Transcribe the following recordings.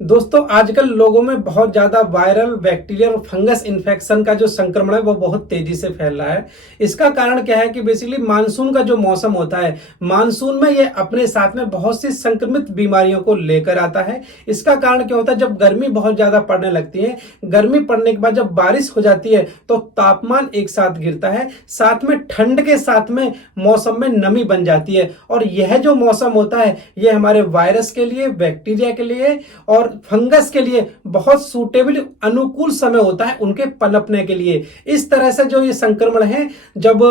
दोस्तों आजकल लोगों में बहुत ज्यादा वायरल बैक्टीरियल और फंगस इन्फेक्शन का जो संक्रमण है वो बहुत तेजी से फैल रहा है। इसका कारण क्या है कि बेसिकली मानसून का जो मौसम होता है, मानसून में ये अपने साथ में बहुत सी संक्रमित बीमारियों को लेकर आता है। इसका कारण क्या होता है, जब गर्मी बहुत ज्यादा पड़ने लगती है, गर्मी पड़ने के बाद जब बारिश हो जाती है तो तापमान एक साथ गिरता है, साथ में ठंड के साथ में मौसम में नमी बन जाती है। और यह जो मौसम होता है ये हमारे वायरस के लिए, बैक्टीरिया के लिए और फंगस के लिए बहुत सूटेबल अनुकूल समय होता है उनके पनपने के लिए। इस तरह से जो ये संक्रमण है, जब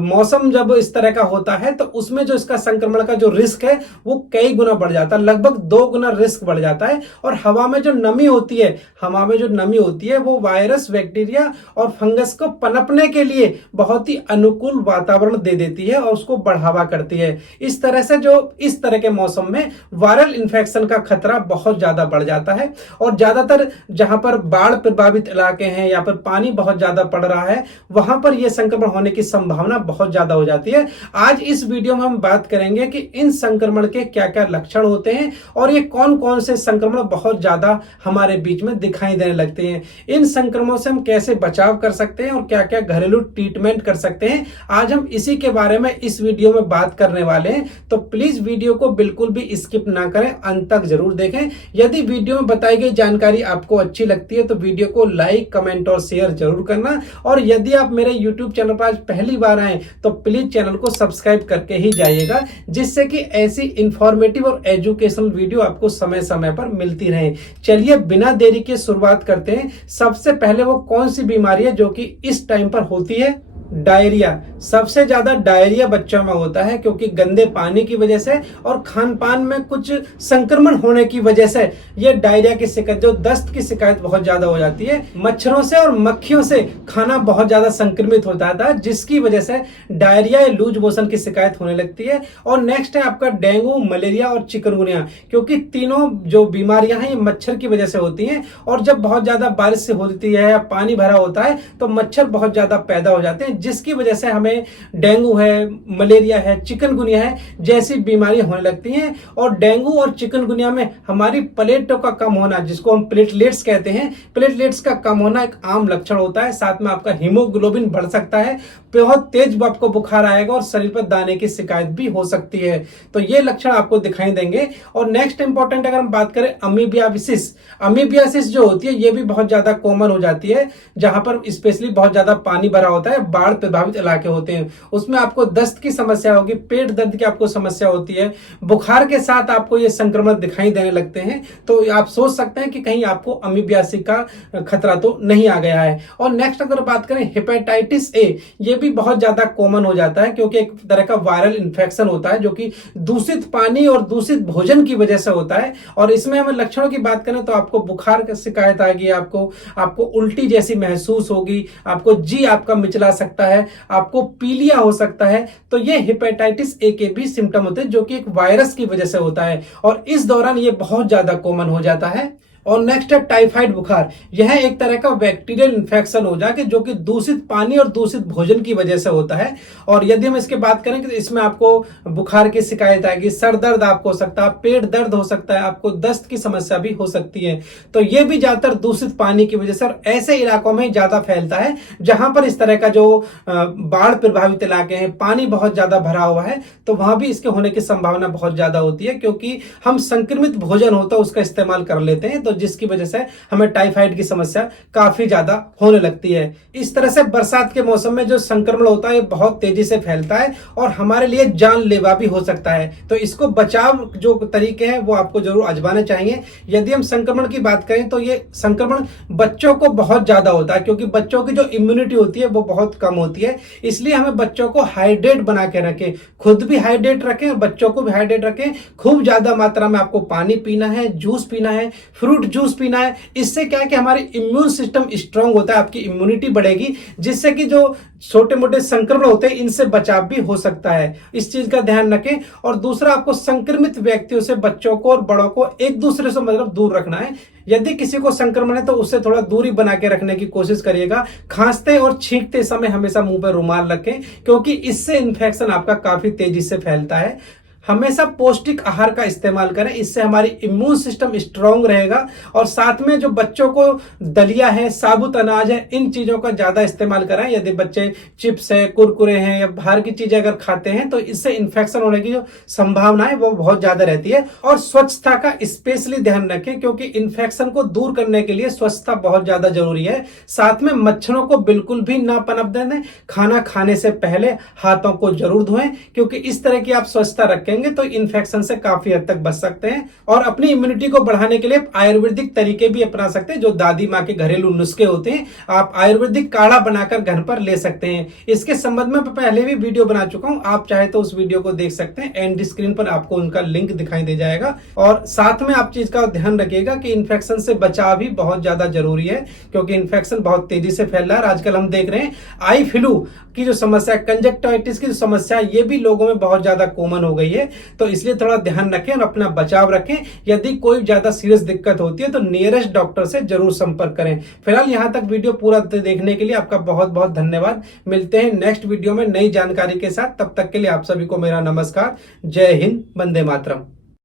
मौसम जब इस तरह का होता है तो उसमें जो इसका संक्रमण का जो रिस्क है वो कई गुना बढ़ जाता है, लगभग 2 गुना रिस्क बढ़ जाता है। और हवा में जो नमी होती है, हवा में जो नमी होती है वो वायरस, बैक्टीरिया और फंगस को पनपने के लिए बहुत ही अनुकूल वातावरण दे देती है और उसको बढ़ावा करती है। इस तरह से जो इस तरह के मौसम में वायरल इन्फेक्शन का खतरा बहुत ज्यादा बढ़ जाता है। और ज्यादातर जहां पर बाढ़ प्रभावित इलाके हैं या पर पानी बहुत ज्यादा पड़ रहा है, वहां पर यह संक्रमण होने की संभावना बहुत ज्यादा हो जाती है। आज इस वीडियो में हम बात करेंगे कि इन संक्रमण के क्या क्या लक्षण होते हैं और ये कौन कौन से संक्रमण बहुत ज्यादा हमारे बीच में दिखाई देने लगते हैं, इन संक्रमणों से हम कैसे बचाव कर सकते हैं और क्या क्या घरेलू ट्रीटमेंट कर सकते हैं। आज हम इसी के बारे में इस वीडियो में बात करने वाले हैं, तो प्लीज वीडियो को बिल्कुल भी स्किप ना करें, अंत तक जरूर देखें। यदि वीडियो में बताई गई जानकारी आपको अच्छी लगती है तो वीडियो को लाइक, कमेंट और शेयर जरूर करना। और यदि आप मेरे यूट्यूब चैनल पर आज पहली बार आए तो प्लीज चैनल को सब्सक्राइब करके ही जाइएगा, जिससे कि ऐसी इंफॉर्मेटिव और एजुकेशनल वीडियो आपको समय समय पर मिलती रहे। चलिए बिना देरी के शुरुआत करते हैं। सबसे पहले वो कौन सी बीमारी है जो कि इस टाइम पर होती है? डायरिया। सबसे ज्यादा डायरिया बच्चों में होता है क्योंकि गंदे पानी की वजह से और खान पान में कुछ संक्रमण होने की वजह से ये डायरिया की शिकायत, जो दस्त की शिकायत बहुत ज्यादा हो जाती है। मच्छरों से और मक्खियों से खाना बहुत ज्यादा संक्रमित होता था, जिसकी वजह से डायरिया या लूज मोशन की शिकायत होने लगती है। और नेक्स्ट है आपका डेंगू, मलेरिया और चिकनगुनिया, क्योंकि तीनों जो बीमारियां हैं ये मच्छर की वजह से होती हैं। और जब बहुत ज्यादा बारिश से होती है या पानी भरा होता है तो मच्छर बहुत ज्यादा पैदा हो जाते हैं, जिसकी वजह से हमें डेंगू है, मलेरिया है, चिकनगुनिया है जैसी बीमारियां होने लगती हैं। और डेंगू और चिकनगुनिया में हमारी प्लेटों का कम होना, जिसको हम प्लेटलेट्स कहते हैं, प्लेटलेट्स का कम होना एक आम लक्षण होता है। साथ में आपका हीमोग्लोबिन बढ़ सकता है, बहुत तेज आपको बुखार आएगा और शरीर पर दाने की शिकायत भी हो सकती है। तो ये लक्षण आपको दिखाई देंगे। और नेक्स्ट इंपॉर्टेंट अगर हम बात करें अमीबियासिस, अमीबियासिस जो होती है ये भी बहुत ज्यादा कॉमन हो जाती है, जहां पर स्पेशली बहुत ज्यादा पानी भरा होता है, बाढ़ प्रभावित इलाके होते हैं। उसमें आपको दस्त की समस्या होगी, पेट दर्द की आपको समस्या होती है, बुखार के साथ आपको ये संक्रमण दिखाई देने लगते हैं। तो आप सोच सकते हैं कि कहीं आपको अमीबियासिस का खतरा तो नहीं आ गया है। और नेक्स्ट अगर बात करें हेपेटाइटिस ए, ये भी बहुत ज्यादा कॉमन हो जाता है क्योंकि एक तरह का वायरल इन्फेक्शन होता है जो कि दूषित पानी और दूषित भोजन की वजह से होता है। और इसमें हम लक्षणों की बात करें तो आपको बुखार की शिकायत आएगी, आपको उल्टी जैसी महसूस होगी, आपको जी आपका मिचला सकता है, आपको पीलिया हो सकता है। तो ये हेपेटाइटिस ए के भी सिम्टम होते हैं जो कि एक वायरस की वजह से होता है और इस दौरान ये बहुत ज्यादा कॉमन हो जाता है। और नेक्स्ट है टाइफाइड बुखार। यह एक तरह का बैक्टीरियल इन्फेक्शन हो जाए जो कि दूषित पानी और दूषित भोजन की वजह से होता है। और यदि हम इसके बात करें तो इसमें आपको बुखार की शिकायत आएगी, सर दर्द आपको हो सकता है, पेट दर्द हो सकता है, आपको दस्त की समस्या भी हो सकती है। तो यह भी ज्यादातर दूषित पानी की वजह से और ऐसे इलाकों में ज्यादा फैलता है जहां पर इस तरह का जो बाढ़ प्रभावित इलाके हैं, पानी बहुत ज्यादा भरा हुआ है, तो वहां भी इसके होने की संभावना बहुत ज्यादा होती है क्योंकि हम संक्रमित भोजन होता है उसका इस्तेमाल कर लेते हैं, तो जिसकी वजह से हमें टाइफाइड की समस्या काफी ज्यादा होने लगती है। इस तरह से बरसात के मौसम में जो संक्रमण होता है बहुत तेजी से फैलता है और हमारे लिए जानलेवा भी हो सकता है। तो इसको बचाव जो तरीके हैं वो आपको जरूर आजमाने चाहिए। यदि हम संक्रमण की बात करें तो ये संक्रमण बच्चों को बहुत ज्यादा होता है क्योंकि बच्चों की जो इम्यूनिटी होती है वो बहुत कम होती है। इसलिए हमें बच्चों को हाइड्रेट बना के रखें, खुद भी हाइड्रेट रखें और बच्चों को भी हाइड्रेट रखें। खूब ज्यादा मात्रा में आपको पानी पीना है, जूस पीना है, फ्रूट जूस पीना है। इससे क्या है कि हमारी इम्यून सिस्टम स्ट्रांग होता है, आपकी इम्यूनिटी बढ़ेगी, जिससे कि जो छोटे मोटे संक्रमण होते हैं इनसे बचाव भी हो सकता है। इस चीज का ध्यान रखें। और दूसरा, आपको संक्रमित व्यक्तियों से बच्चों को और बड़ों को एक दूसरे से मतलब दूर रखना है। यदि किसी को संक्रमण है तो उससे थोड़ा दूरी बना के रखने की कोशिश करिएगा। खांसते और छींकते समय हमेशा मुंह पर रुमाल रखें क्योंकि इससे इन्फेक्शन आपका काफी तेजी से फैलता है। हमेशा पौष्टिक आहार का इस्तेमाल करें, इससे हमारी इम्यून सिस्टम स्ट्रांग रहेगा। और साथ में जो बच्चों को दलिया है, साबुत अनाज है, इन चीजों का ज्यादा इस्तेमाल करें। यदि बच्चे चिप्स है, कुरकुरे हैं या बाहर की चीजें अगर खाते हैं तो इससे इन्फेक्शन होने की जो संभावना है वो बहुत ज्यादा रहती है। और स्वच्छता का स्पेशली ध्यान रखें, क्योंकि इन्फेक्शन को दूर करने के लिए स्वच्छता बहुत ज्यादा जरूरी है। साथ में मच्छरों को बिल्कुल भी ना पनप दें। खाना खाने से पहले हाथों को जरूर धोएं, क्योंकि इस तरह की आप स्वच्छता रखेंगे तो इन्फेक्शन से काफी हद तक बच सकते हैं। और अपनी इम्यूनिटी को बढ़ाने के लिए आयुर्वेदिक तरीके भी अपना सकते हैं, जो दादी माँ के घरेलू नुस्खे होते हैं। आप आयुर्वेदिक काढ़ा बनाकर घर पर ले सकते हैं। इसके संबंध में पहले भी वीडियो बना चुका हूं, आप चाहे तो उस वीडियो को देख सकते हैं। एंड स्क्रीन पर आपको उनका लिंक दिखाई दे जाएगा। और साथ में आप चीज का ध्यान रखिएगा कि इन्फेक्शन से बचाव भी बहुत ज्यादा जरूरी है, क्योंकि इन्फेक्शन बहुत तेजी से फैल रहा है। आजकल हम देख रहे हैं आई फ्लू की जो समस्या, कंजक्टिविटिस की जो समस्या, ये भी लोगों में बहुत ज्यादा कॉमन हो गई है। तो इसलिए थोड़ा ध्यान रखें और अपना बचाव रखें। यदि कोई ज्यादा सीरियस दिक्कत होती है तो नियरेस्ट डॉक्टर से जरूर संपर्क करें। फिलहाल यहां तक वीडियो पूरा देखने के लिए आपका बहुत बहुत धन्यवाद। मिलते हैं नेक्स्ट वीडियो में नई जानकारी के साथ। तब तक के लिए आप सभी को मेरा नमस्कार। जय हिंद, वंदे मातरम।